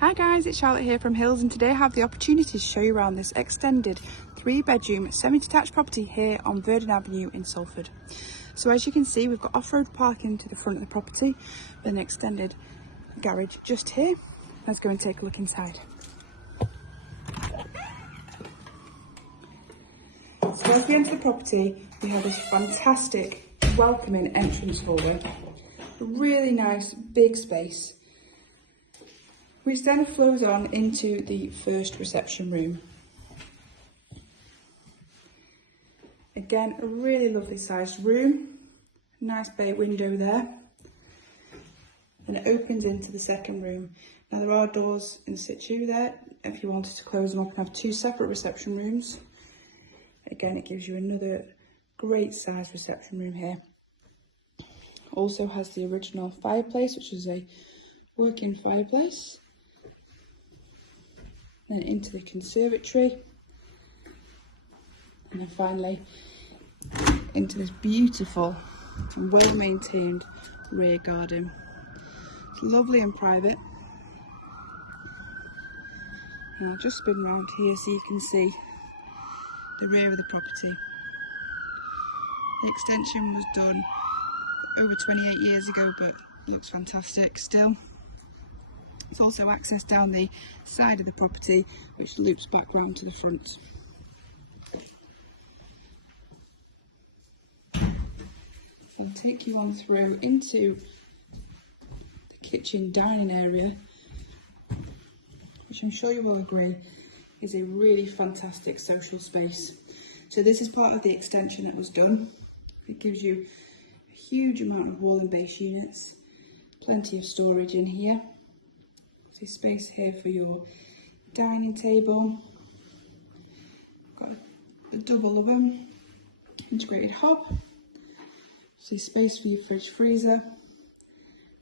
Hi guys, it's Charlotte here from Hills, and today I have the opportunity to show you around this extended 3-bedroom semi-detached property here on Verdun Avenue in Salford. So as you can see, we've got off-road parking to the front of the property, an extended garage just here. Let's go and take a look inside. So as we enter the property, we have this fantastic welcoming entrance hallway, a really nice big space, which then flows on into the first reception room. Again, a really lovely sized room, nice bay window there, and it opens into the second room. Now there are doors in situ there, if you wanted to close them up and have two separate reception rooms. Again, it gives you another great sized reception room here. Also has the original fireplace, which is a working fireplace. Then into the conservatory, and then finally into this beautiful, well-maintained rear garden. It's lovely and private. And I'll just spin round here so you can see the rear of the property. The extension was done over 28 years ago, but looks fantastic still. It's also access down the side of the property, which loops back round to the front. I'll take you on through into the kitchen dining area, which I'm sure you will agree is a really fantastic social space. So this is part of the extension that was done. It gives you a huge amount of wall and base units, plenty of storage in here. There's space here for your dining table. Got a double oven, integrated hob. So space for your fridge freezer,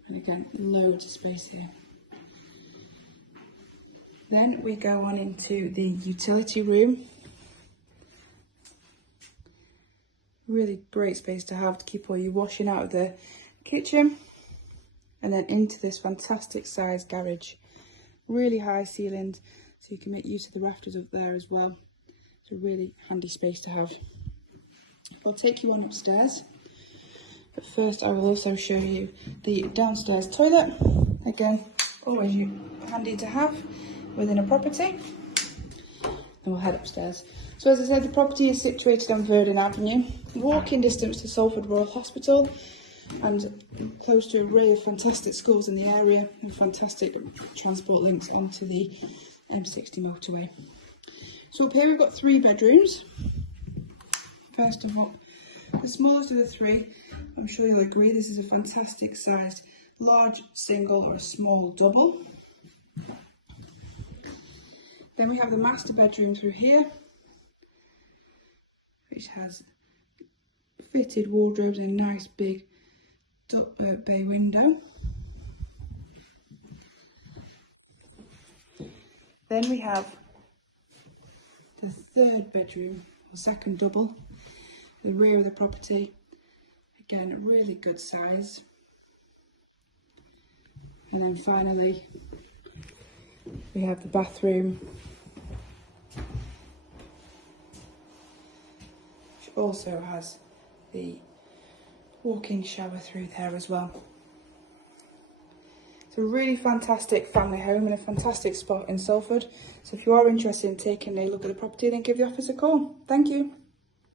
and again loads of space here. Then we go on into the utility room. Really great space to have to keep all your washing out of the kitchen, and then into this fantastic size garage. Really high ceilings, so you can make use of the rafters up there as well. It's a really handy space to have. I'll take you on upstairs, but first I will also show you the downstairs toilet. Again, always handy to have within a property. And we'll head upstairs. So as I said, the property is situated on Verdun Avenue, walking distance to Salford Royal Hospital, and close to a array of fantastic schools in the area and fantastic transport links onto the M60 motorway. So up here we've got 3 bedrooms. First of all, the smallest of the 3, I'm sure you'll agree, this is a fantastic sized large single or a small double. Then we have the master bedroom through here, which has fitted wardrobes and a nice big bay window. Then we have the 3rd bedroom, or second double, the rear of the property. Again, really good size. And then finally, we have the bathroom, which also has the walk-in shower through there as well. It's a really fantastic family home and a fantastic spot in Salford. So if you are interested in taking a look at the property, then give the office a call. Thank you.